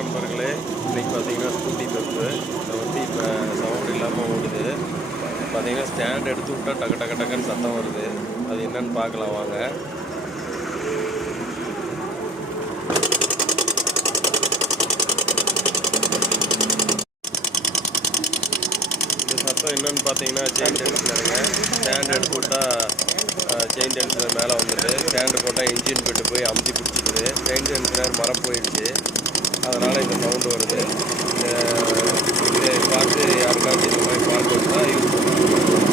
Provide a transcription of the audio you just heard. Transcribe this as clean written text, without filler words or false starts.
நண்பர்களே, இன்றைக்கி பார்த்தீங்கன்னா ஸ்கூட்டி பெப்பு இதை வந்து இப்போ சவுண்ட் இல்லாமல் ஓடுது. பார்த்தீங்கன்னா ஸ்டாண்ட் எடுத்து விட்டா டக்கு டக்கு டக்குன்னு சத்தம் வருது. அது என்னன்னு பார்க்கலாம் வாங்க. இந்த சத்தம் என்னன்னு பார்த்தீங்கன்னா செயின் டென்ஷனருங்க. ஸ்டாண்ட் எடுத்து விட்டால் செயின் டென்ஷனர் மேலே வந்துடுது. ஸ்டாண்டு போட்டால் இன்ஜின் பெட்டு போய் அமுத்தி பிடிச்சிக்குது. செயின் டென்ஷனர் மரம் போயிடுச்சு, அதனால் இந்த சவுண்டு வருது. இதை பார்த்து யாருக்காச்சும் இந்த மாதிரி ஃபால்ட் வந்தால் யூஸ் பண்ணுவாங்க.